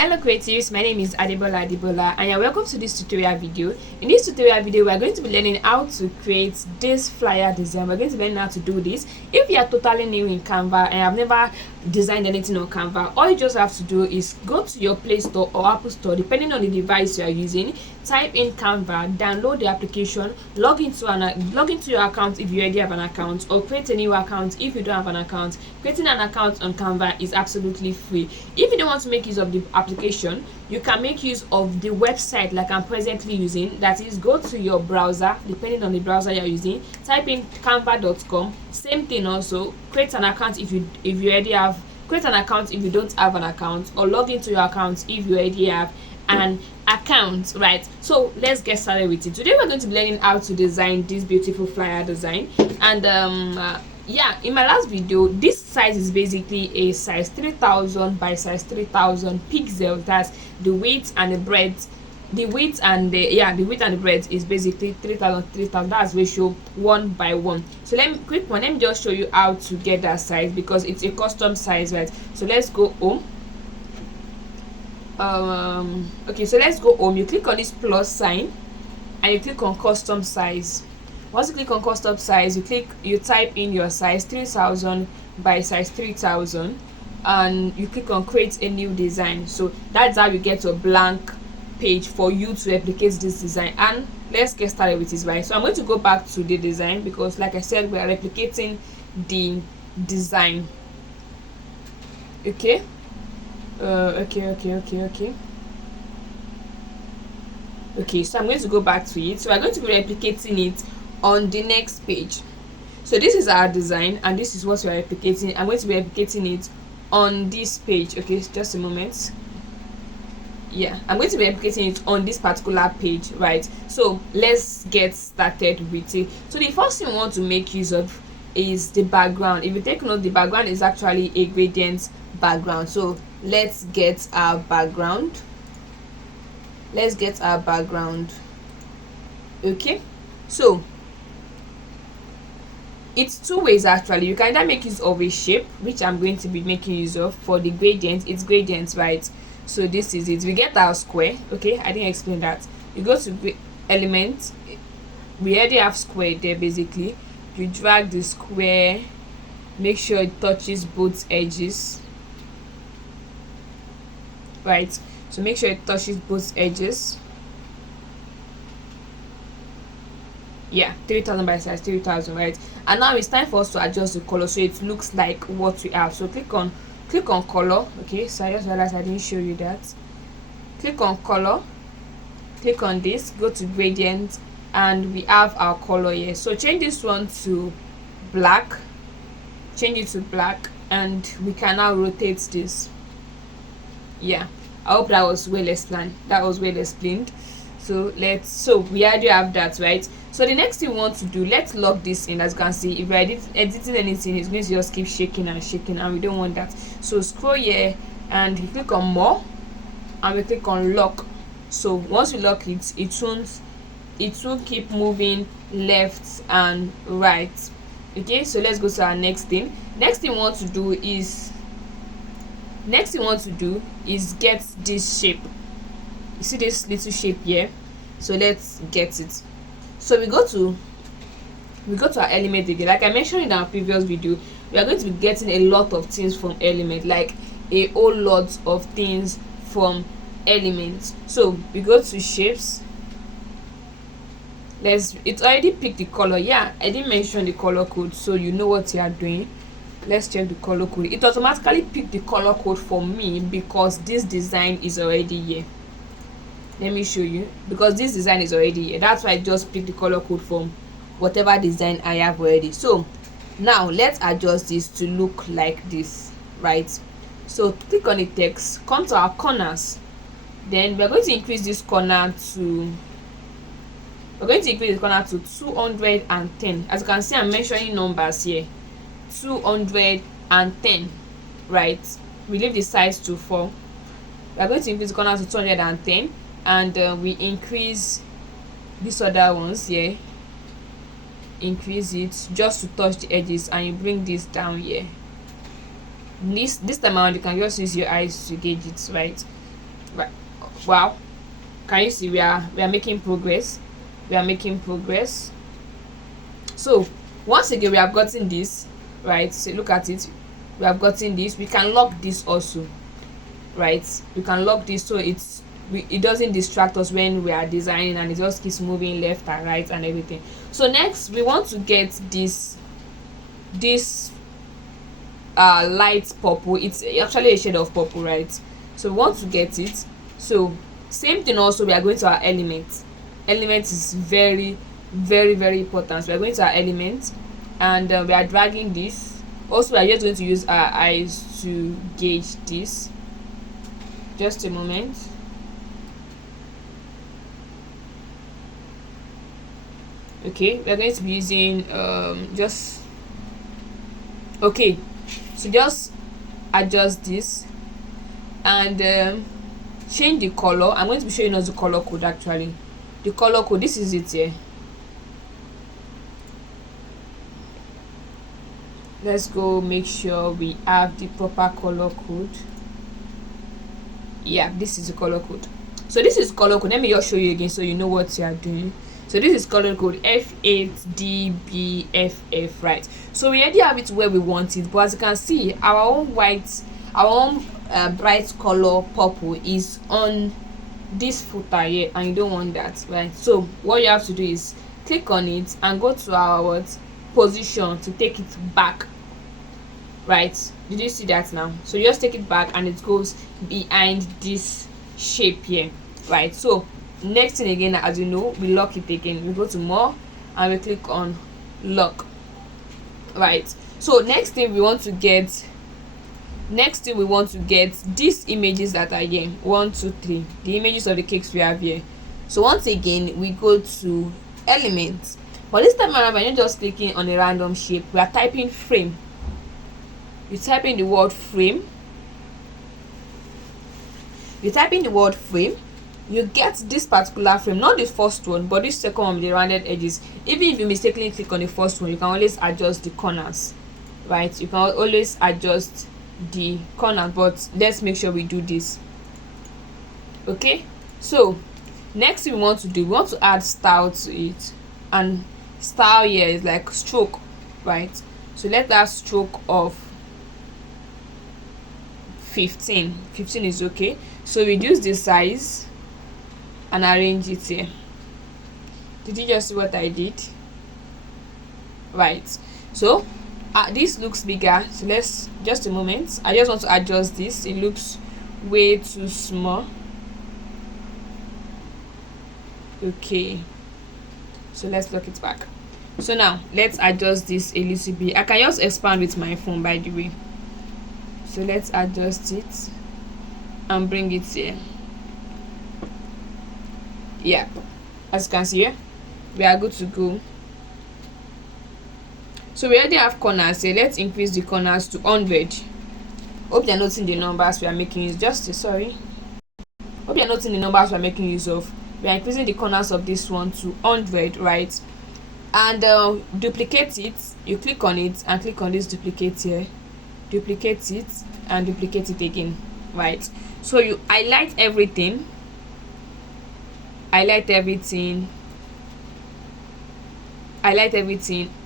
Hello creatives, my name is Adebola and you're welcome to this tutorial video. In this tutorial video, we're going to be learning how to create this flyer design. We're going to learn how to do this. If you are totally new in Canva and have never designed anything on Canva, all you just have to do is go to your Play Store or Apple Store, depending on the device you are using. Type in Canva, download the application, log into your account if you already have an account, or create a new account if you don't have an account. Creating an account on Canva is absolutely free. If you don't want to make use of the application, you can make use of the website like I'm presently using. That is, go to your browser, depending on the browser you're using, type in canva.com. Same thing also, create an account if you already have, create an account if you don't have an account, or log into your account if you already have an account, right? So let's get started with it. Today we're going to be learning how to design this beautiful flyer design. And yeah, in my last video, this size is basically a size 3000 by size 3000 pixels. That's the width and the breadth. The width and the breadth is basically 3000. That's ratio 1:1. So let me just show you how to get that size, because it's a custom size, right? So let's go home. Okay, so let's go home. You click on this plus sign and you click on custom size. Once you click on custom size, you type in your size 3000 by size 3000 and you click on create a new design. So that's how you get a blank page for you to replicate this design. And let's get started with this, right? So I'm going to go back to the design, because like I said, we are replicating the design. Okay. Okay, so I'm going to go back to it. So we're going to be replicating it on the next page. So this is our design and this is what we're replicating. I'm going to be replicating it on this page. Okay, just a moment. Yeah, I'm going to be replicating it on this particular page, right? So let's get started with it. So the first thing we want to make use of is the background. If you take note, the background is actually a gradient background. So let's get our background. Okay, so it's two ways actually. You can either make use of a shape, which I'm going to be making use of for the gradient. It's gradients, right? So this is it. We get our square. Okay, I didn't explain that. You go to element, we already have square there. Basically, you drag the square, make sure it touches both edges, right? So make sure it touches both edges. Yeah, 3000 by size 3000, right? And now it's time for us to adjust the color so it looks like what we have. So click on color. Okay, so I just realized I didn't show you that. Click on color, click on this, go to gradient, and we have our color here. So change this one to black, and we can now rotate this. Yeah, I hope that was well explained. So we already have that, right? So the next thing we want to do, let's lock this in. As you can see, if we're editing anything, it's going to just keep shaking, and we don't want that. So scroll here and we click on more and we click on lock. So once we lock it, it won't keep moving left and right. Okay, so let's go to our next thing. Next thing we want to do is get this shape. You see this little shape here? So let's get it. So we go to our element again. Like I mentioned in our previous video, we are going to be getting a lot of things from element, like a whole lot of things from elements. So we go to shapes. It's already picked the color. Yeah, I didn't mention the color code, so you know what you are doing. Let's check the color code. It automatically picked the color code for me because this design is already here. Let me show you, because this design is already here. That's why I just picked the color code from whatever design I have already. So now let's adjust this to look like this, right? So click on the text, come to our corners, then we're going to increase this corner to 210. As you can see, I'm mentioning numbers here. 210, right? We leave the size to 4. We're going to increase the corner to 210, and we increase these other ones here. Increase it just to touch the edges, and you bring this down here. This time around, you can just use your eyes to gauge it, right? Right. Wow, can you see we are making progress? We are making progress. So once again, we have gotten this, right? So look at it, we have gotten this. We can lock this also, right? We can lock this so it doesn't distract us when we are designing, and it just keeps moving left and right and everything. So next we want to get this light purple. It's actually a shade of purple, right? So we want to get it. So same thing also, we are going to our element. Element is very very important. So we are going to our element, and we are dragging this. Also, we are just going to use our eyes to gauge this. Just a moment. Okay, we are going to be using just okay. So just adjust this and change the color. I'm going to be showing us the color code. Actually, the color code, this is it here. Let's go make sure we have the proper color code. Yeah, this is the color code. So this is color code. Let me just show you again so you know what you are doing. So this is color code F8DBFF, right? So we already have it where we want it, but as you can see, our own bright color purple is on this footer here, and you don't want that, right? So what you have to do is click on it and go to our position to take it back, right? Did you see that now? So you just take it back and it goes behind this shape here, right? So next thing again, as you know, we lock it again. We go to more and we click on lock, right? So next thing we want to get these images that are here, 1 2 3, the images of the cakes we have here. So once again, we go to elements, but this time around we're not just clicking on a random shape. We are typing frame. You type in the word frame. You get this particular frame, not the first one, but this second one with the rounded edges. Even if you mistakenly click on the first one, you can always adjust the corners, right? You can always adjust the corner, but let's make sure we do this. Okay, so next thing we want to do, we want to add style to it, and style here is like stroke, right? So let that stroke of 15 is okay. So reduce the size and arrange it here. Did you just see what I did? Right, so this looks bigger, so let's just a moment. I just want to adjust this. It looks way too small. Okay, so let's lock it back. So now let's adjust this a little bit. I can just expand with my phone, by the way. So let's adjust it and bring it here. Yeah, as you can see here, we are good to go. So we already have corners here. Let's increase the corners to 100. Hope you're noticing the numbers we are making use. Hope you're noticing the numbers we are making use of. We are increasing the corners of this one to 100, right? And duplicate it. You click on it and click on this duplicate here. Duplicate it and duplicate it again, right? So you highlight everything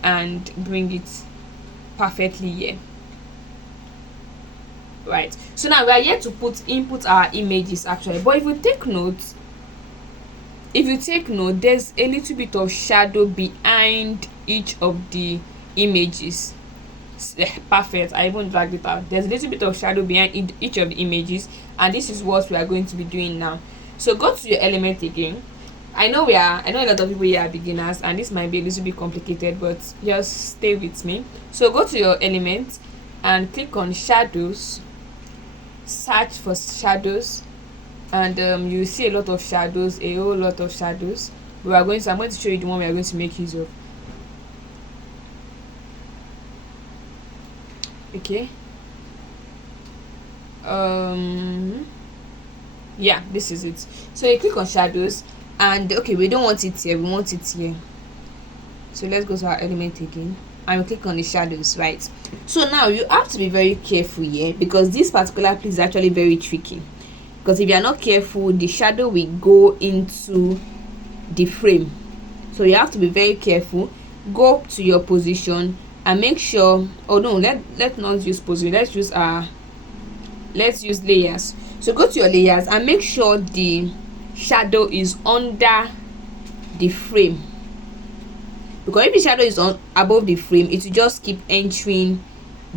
and bring it perfectly here, right? So now we are here to input our images actually, but if you take note, there's a little bit of shadow behind each of the images. Perfect, I even dragged it out. There's a little bit of shadow behind each of the images, and this is what we are going to be doing now. So go to your element again. I know a lot of people here are beginners, and this might be a little bit complicated, but just stay with me. So go to your element and click on shadows, search for shadows, and you see a whole lot of shadows. I'm going to show you the one we are going to make use of. Okay, yeah, this is it. So you click on shadows, and okay, we don't want it here, we want it here. So let's go to our element again and we click on the shadows, right? So now you have to be very careful here, because this particular place is actually very tricky. because if you are not careful, the shadow will go into the frame. So you have to be very careful. Go to your position and make sure, oh no, let's not use position, let's use layers. So go to your layers and make sure the shadow is under the frame, because if the shadow is on above the frame, it will just keep entering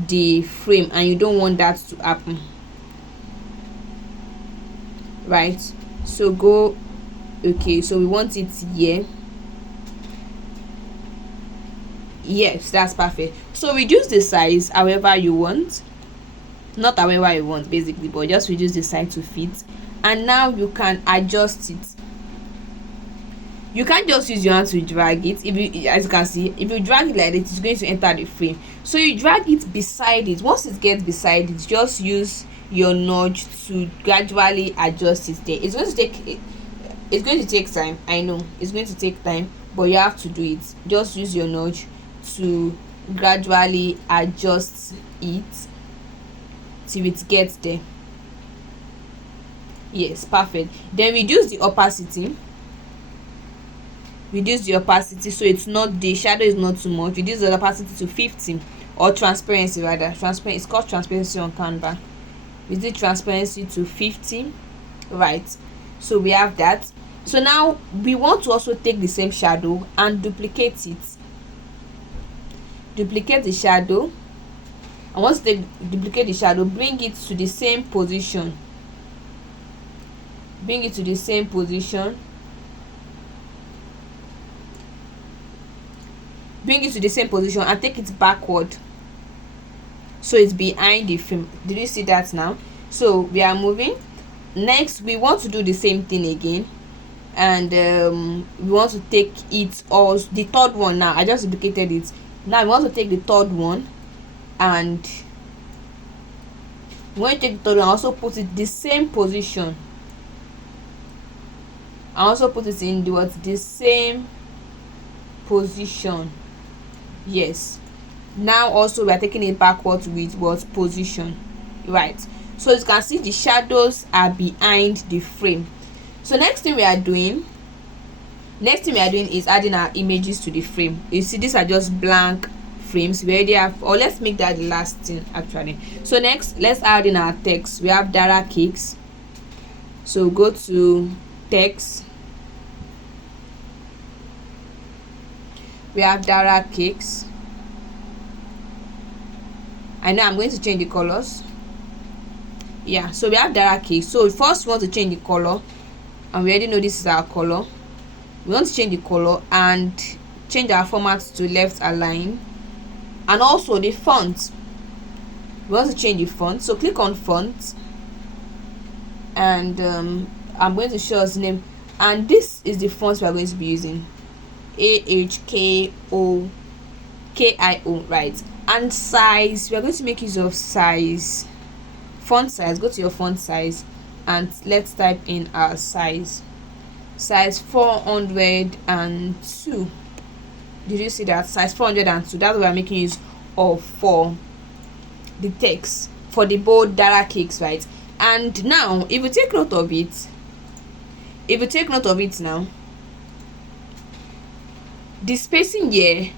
the frame, and you don't want that to happen, right? So go, okay, so we want it here. Yes, that's perfect. So reduce the size however you want, not however you want basically, but just reduce the size to fit. And now you can adjust it. You can't just use your hand to drag it. If you, as you can see, if you drag it like this, it's going to enter the frame. So you drag it beside it. Once it gets beside it, just use your nudge to gradually adjust it there. It's going to take time. I know it's going to take time, but you have to do it. Just use your nudge to gradually adjust it till it gets there. Yes, perfect. Then reduce the opacity. So it's not, the shadow is not too much. Reduce the opacity to 50, or transparency rather. It's called transparency on Canva. Reduce the transparency to 50, right? So we have that. So now we want to also take the same shadow and duplicate it. Duplicate the shadow, and once they duplicate the shadow, bring it to the same position. Bring it to the same position. And take it backward, so it's behind the frame. Did you see that now? So we are moving. Next, we want to do the same thing again, and we want to take it also the third one. Now I just duplicated it. Now we want to take the third one, and when you take the third one, also put it the same position. I also put it in the same position. Yes. Now also we are taking it backwards with what position, right? So you can see the shadows are behind the frame. So next thing we are doing is adding our images to the frame. You see, these are just blank frames. We already have, or let's make that the last thing actually. So next, let's add in our text. We have Dara Cakes. So go to text. We have Dara Cakes. I know I'm going to change the colors. Yeah, so we have Dara Cakes. So first we want to change the color, and we already know this is our color. We want to change the color and change our format to left align, and also the font. We want to change the font, so click on font, and I'm going to show us the name, and this is the font we are going to be using. AHKOKIO, right? And size, we are going to make use of size. Font size, go to your font size, and let's type in our size 402. Did you see that? Size 402. That's what we are making use of for the text, for the bold Dara Cakes, right? And now if you take note of it now, the spacing here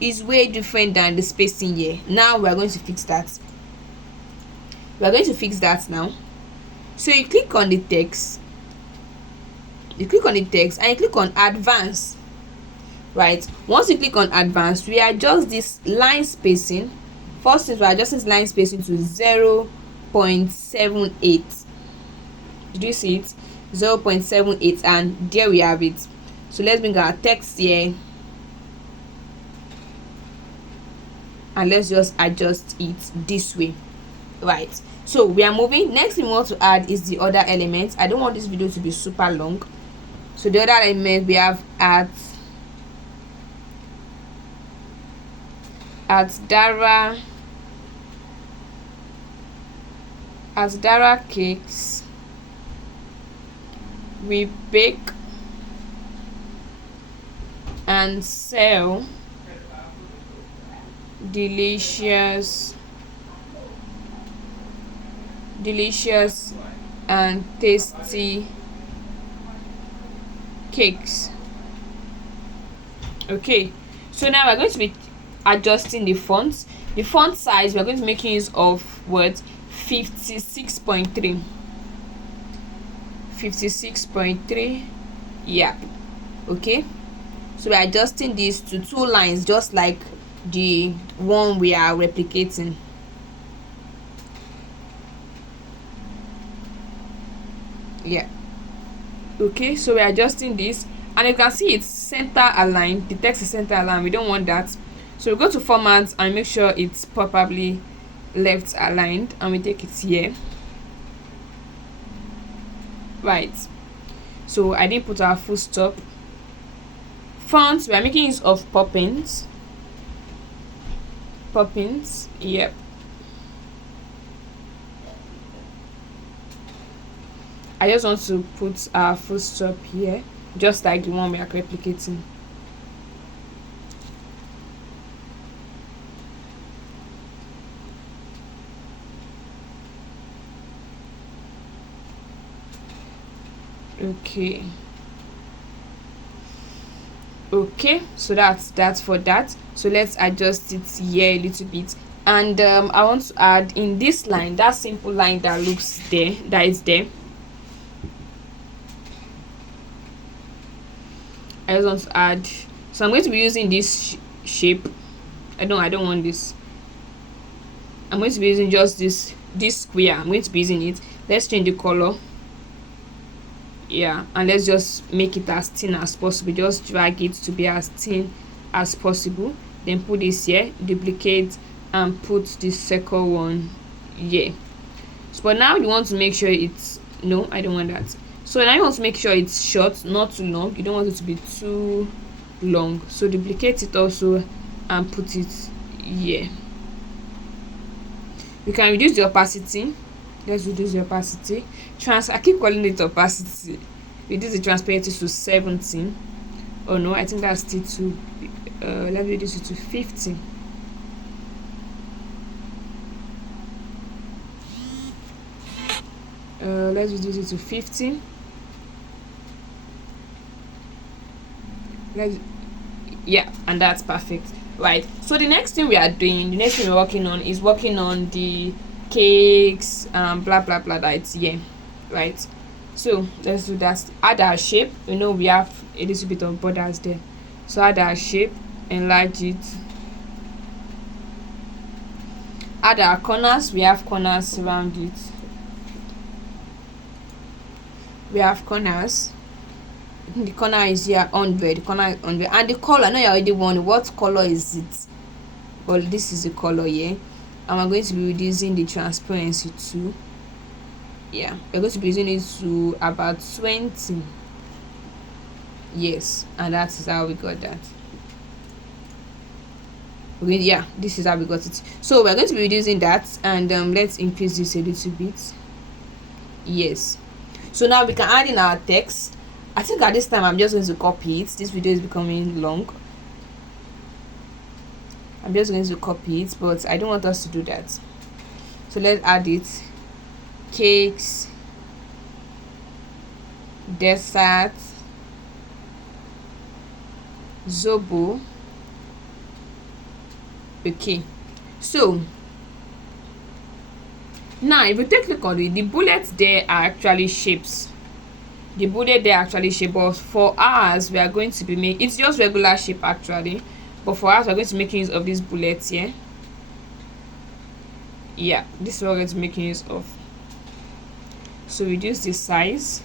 is way different than the spacing here. Now we are going to fix that. Now. So you click on the text, and you click on advanced, right? Once you click on advanced, we adjust this line spacing. First is we adjust this line spacing to 0.78. Did you see it? 0.78, and there we have it. So let's bring our text here, and let's just adjust it this way, right? So we are moving. Next thing we want to add is the other elements. I don't want this video to be super long, so the other element we have at Dara Cakes, we bake and sell delicious and tasty cakes. Okay, so now we're going to be adjusting the font. The font size, we're going to make use of what, 56.3. 56.3. Yeah. Okay, so we're adjusting this to 2 lines, just like the one we are replicating. Yeah. Okay, so we're adjusting this, and you can see it's center aligned. The text is center aligned. We don't want that, so we go to format and make sure it's properly left aligned, and we take it here. Right, so I didn't put our full stop. Fonts, we are making use of Poppins. Yep. I just want to put our full stop here, just like the one we are replicating. Okay, so that's for that. So let's adjust it here a little bit, and I want to add in this line, that simple line that looks there, that is there. I just want to add, so I'm going to be using this shape. I don't want this. I'm going to be using just this square. I'm going to be using it. Let's change the color. Yeah, and let's just make it as thin as possible. Just drag it to be as thin as possible, then put this here, duplicate, and put the second one here. So but now you want to make sure it's, no, I don't want that. So now you want to make sure it's short, not too long. You don't want it to be too long, so duplicate it also and put it here. You can reduce the opacity. Let's reduce the opacity. I keep calling it opacity. Reduce the transparency to 17. Oh no, I think that's still too. Let's reduce it to 50. Let's reduce it to 50. Yeah, and that's perfect. Right, so the next thing we're working on is working on the cakes and blah blah blah, that's here. Right, so let's do that. Add our shape. We know we have a little bit of borders there, so add our shape, enlarge it. Add our corners. We have corners around it. We have corners. The corner is here, 100. The corner is 100, and the color, I know you already won. What color is it? Well, this is the color here, and we're going to be reducing the transparency to, yeah, we're going to be using it to about 20. Yes, and that is how we got that. Okay, yeah, this is how we got it. So we're going to be reducing that, and let's increase this a little bit. Yes, so now we can add in our text. I think at this time I'm just going to copy it. This video is becoming long. I'm just going to copy it, but I don't want us to do that. So let's add it. Cakes, dessert, zobo. Okay, so now if you take a look at it, the bullets there are actually shapes. The bullet there actually shape, but for ours we are going to be making, it's just regular shape actually, but for us we're going to make use of these bullets here. Yeah, this is what we're going to make use of. So reduce the size.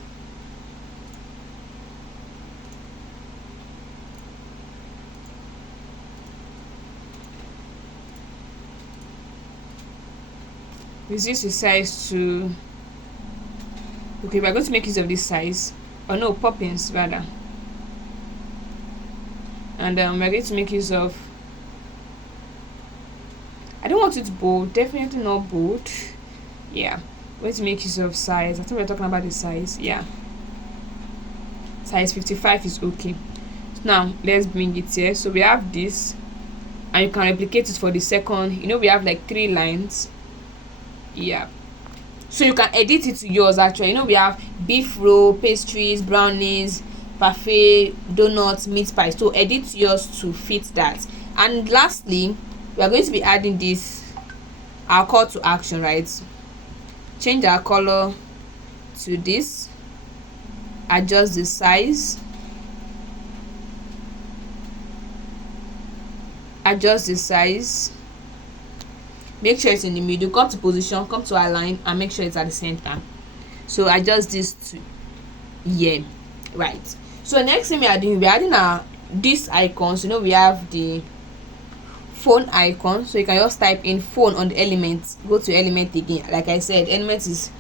Reduce the size to, okay, we're going to make use of this size, or no, Poppins rather, and we're going to make use of, I don't want it bold, definitely not bold. Yeah, we're going to make use of size. I think we're talking about the size. Yeah, size 55 is okay. Now let's bring it here. So we have this, and you can replicate it for the second. You know, we have like 3 lines. Yeah, so you can edit it to yours. Actually, you know, we have beef roll, pastries, brownies, parfait, donuts, meat pie. So edit yours to fit that. And lastly, we are going to be adding this, our call to action, right? Change our color to this, adjust the size, make sure it's in the middle, come to position, come to align, and make sure it's at the center. So adjust this to here, right? So next thing we are doing, we are adding our these icons. You know, we have the phone icon, so you can just type in phone on the element, go to element again. Like I said, element is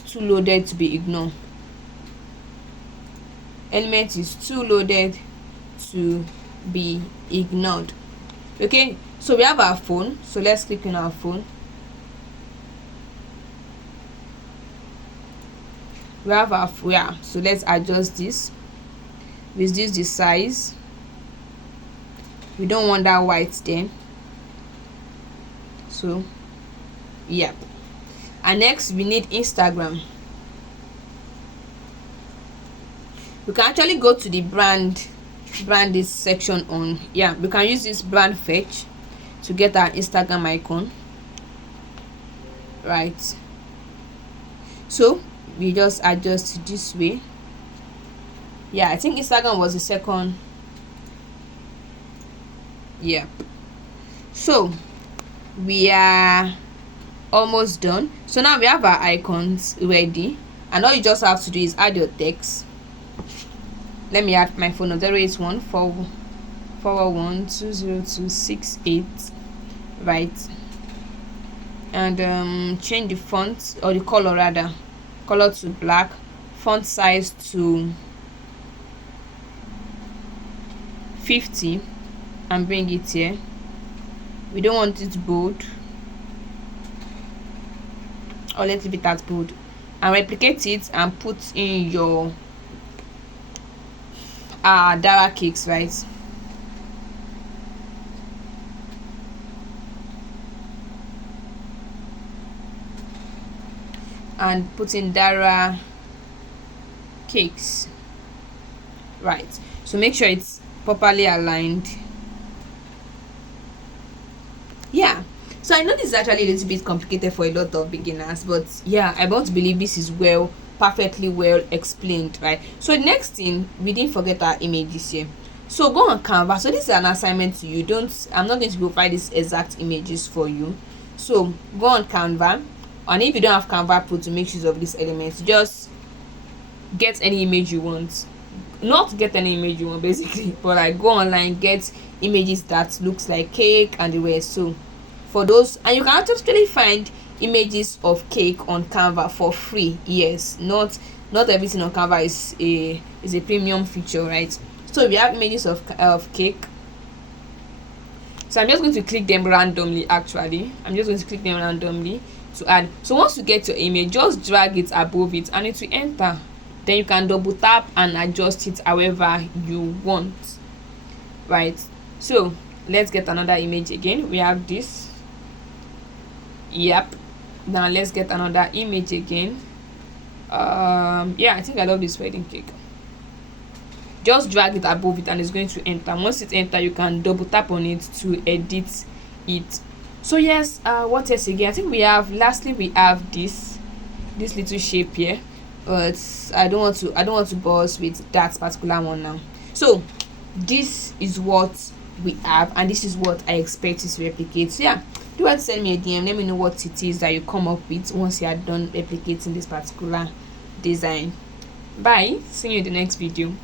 too loaded to be ignored. Element is too loaded to be ignored. Okay, so we have our phone, so let's click on our phone. We have our, yeah, so let's adjust this, reduce the size. We don't want that white then, so yep. And next we need Instagram. We can actually go to the brand this section on, yeah, we can use this brand fetch to get our Instagram icon, right? So we just adjust this way. Yeah, I think Instagram was the second. Yeah, so we are almost done. So now we have our icons ready, and all you just have to do is add your text. Let me add my phone number, 081 441 20268, right? And change the font, or the color rather, color to black, font size to 50, and bring it here. We don't want it bold, or let it be that bold, and replicate it and put in your Dara cakes, right? And put in Dara cakes, right? So make sure it's properly aligned. Yeah, so I know this is actually a little bit complicated for a lot of beginners, but yeah, I want to believe this is perfectly well explained, right? So next thing, we didn't forget our images here. So go on Canva. So this is an assignment to you. I'm not going to provide these exact images for you. So go on Canva, and if you don't have Canva Pro to make use of these elements, just get any image you want. Not get any image you want basically, but like go online, get images that looks like cake and the rest. So for those, and you can actually find images of cake on Canva for free. Yes, not everything on Canva is a premium feature, right? So we have images of cake. So I'm just going to click them randomly. Actually, I'm just going to click them randomly to add. So once you get your image, just drag it above it and it will enter. Then you can double tap and adjust it however you want, right? So let's get another image again. We have this. Yep. Now let's get another image again. Yeah, I think I love this wedding cake. Just drag it above it and it's going to enter. Once it enter, you can double tap on it to edit it. So yes, what else again? I think we have, lastly we have this little shape here, but I don't want to buzz with that particular one now. So this is what we have, and this is what I expect it to replicate. So yeah, do want to send me a DM, let me know what it is that you come up with once you are done replicating this particular design. Bye, see you in the next video.